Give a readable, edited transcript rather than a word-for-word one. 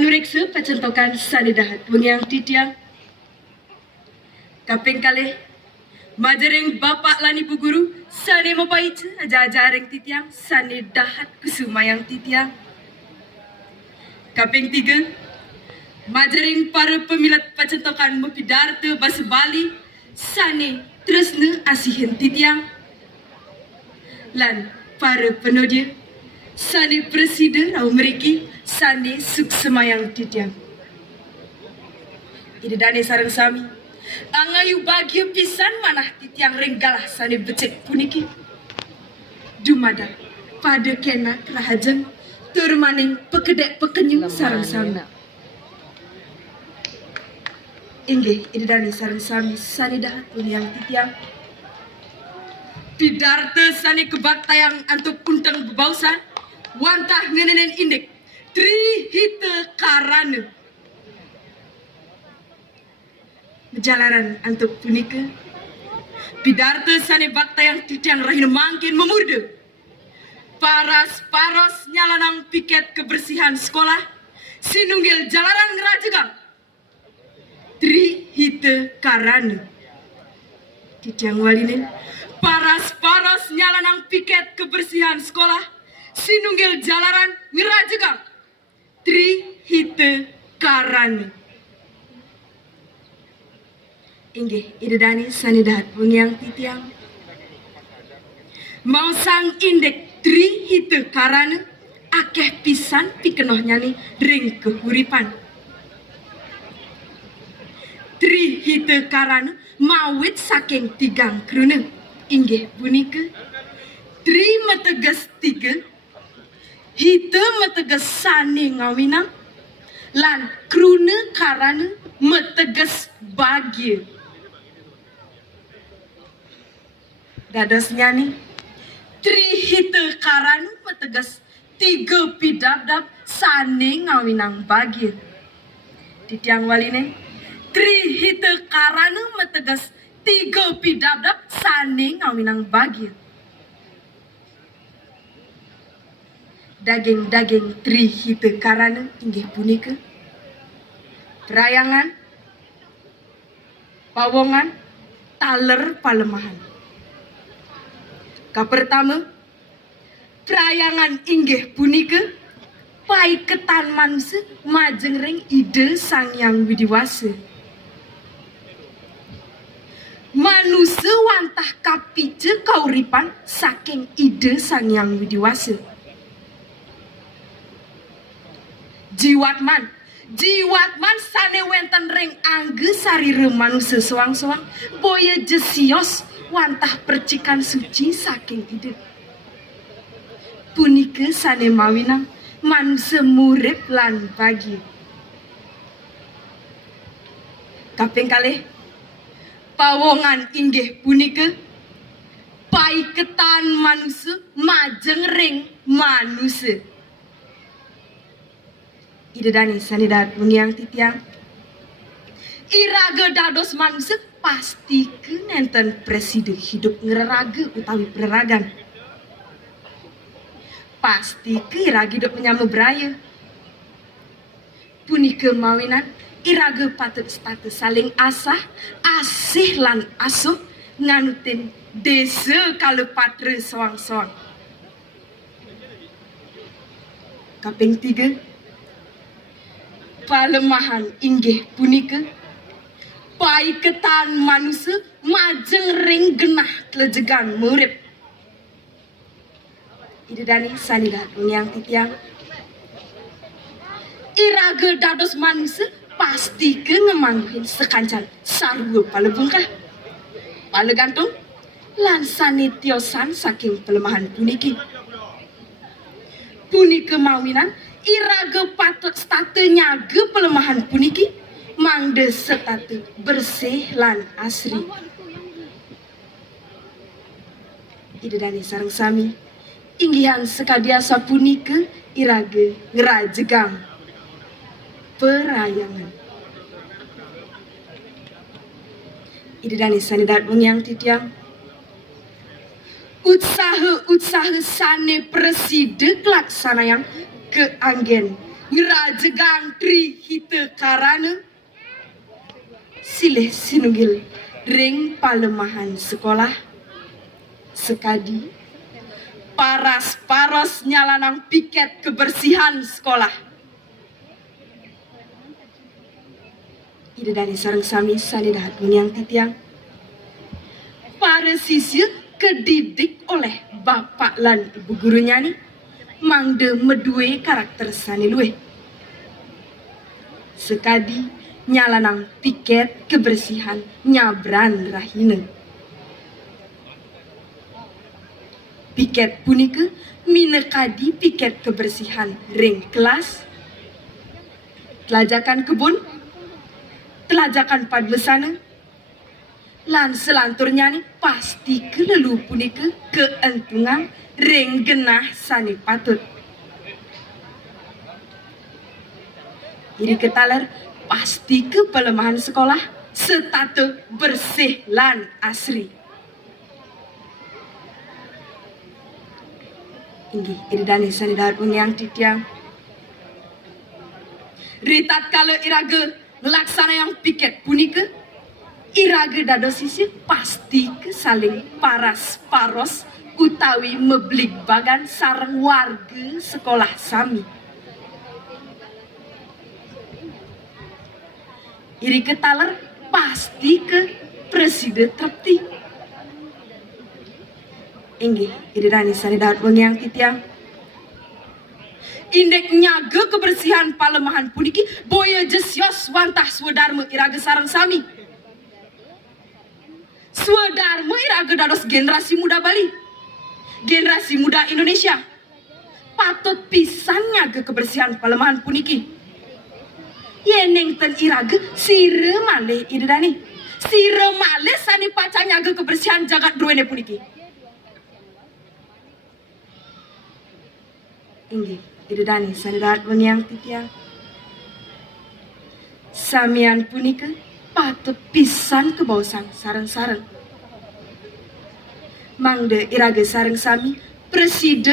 panureksa pacentokan sanidahat wengyang titiang kaping kalih majereng bapak lani bu guru sane mapaica aja-ajareng titiang sanidahat kusumayang titiang. Kaping 3 majereng para pemilat pacentokan mepidarta basa Bali sane tresna asihen titiang. Lan para penodia sane presiden au meriki sane suksemayang titiang. Ida dane sareng sami angayu bagio pisan manah titiang renggalah sane becek puniki dumada pada kena kerahajeng turmaning pekedek pekenyu sareng sami. Inggih ida dane sareng sami sanidahat wengyang titiang pidarta sane kebaktayang antuk untang bebausan wantah ngenenen indek trihita karana jalaran antuk punika pidarta sane baktayang titiang rahina mangkin memurda paras nyalanang piket kebersihan sekolah sinunggil jalaran ngerajegang trihita karana titiang walinen paras nyalanang piket kebersihan sekolah sinunggil jalaran ngerajegang trihita karana. Inggih ida dani sanidahat wengyang titiang mausang indek trihita karana akeh pisan pikenoh nyani ring kehuripan. Trihita karana mawit saking tigang kruna inggih punika tri mateges 3 hita mateges sane ngawinang lan kruna karana mateges bahagia. Dados nyani trihita karana mateges 3 pidabdab sane ngawinang bahagia. Titiang waline trihita karana mateges 3 pidabdab sane ngawinang bahagia. Daging trihita karana inggih punika perayangan pawongan taler palemahan. Kapertama perayangan inggih punika paiketan manusia majeng ring ide Sang Hyang Widiwasa. Manusia wantah kapije kauripan saking ide Sang Hyang Widiwasa. Jiwatman sane wenten ring angge sarire manusia soang-soang boya jesios wantah percikan suci saking ide. Punika sane mawinang manusia murip lan bahagia. Kaping kalih pawongan inggih punika paiketan manusia majeng ring manusia. Ida dani sanidahat wengyang titiang iraga dados manusia pasti nenten presiden hidup ngereraga utawi pereragan. Pasti iraga hidup menyama beraya. Punika mawinan iraga patut status saling asah asih lan asuh nganutin desa kalau patre soang-soang. Kaping 3 palemahan inggih punika paiketan manusia majeng ring genah klejegan murip. Ida dani sanidahat wengyang titiang iraga dados manusia pasti ngemangkin sekancan sarua palebungkah palegantung lan sanitiosan saking pelemahan puniki. Punika mawinan iraga patut state nyaga pelemahan puniki mangde setate bersih lan asri. Ida dani sareng sami inggihan sekadiasa punika iraga ngerajegang perayangan. Ida dani sanidahat wengyang titiang usaha sane presiden laksanayang keanggen ngerajegang tri carane silih sinunggil ring palemahan sekolah sekadi paras-paros nyalanang piket kebersihan sekolah. Ida dari sareng sami sani dahat yang titiang para sisir kedidik oleh bapak lan ibu gurunya nih mangde medue karakter sani luwe sekadi nyalanang piket kebersihan nyabran rahina. Piket punika minekadi piket kebersihan ring kelas, telajakan kebun, telajakan padbesana, lan selanturnya nih pasti kelelu punika keentungan ring genah sani patut. Iri ketaler pasti ke pelemahan sekolah setatu bersih lan asri. Inggih iri dani sani dahat yang titiang ritat kala iraga ngelaksana yang piket punika iraga dados sisi pasti ke saling paras paros utawi meblik bagan sareng warga sekolah sami. Iri ketaler pasti ke presiden terti. Inggih iri dani sani dahat yang titiang indek nyaga kebersihan palemahan puniki boya jesios wantah swadarma iraga sarang sami. Swadarma iraga dados generasi muda Bali, generasi muda Indonesia patut pisan nyaga kebersihan palemahan puniki. Yeneng ten iraga sire malih iri dani sire malih sani paca nyaga kebersihan jagat duwene puniki. Inggih iri dani sani dahat yang titiang samian punika patut pisan kebausan sareng-sareng mangde iraga sareng sami presiden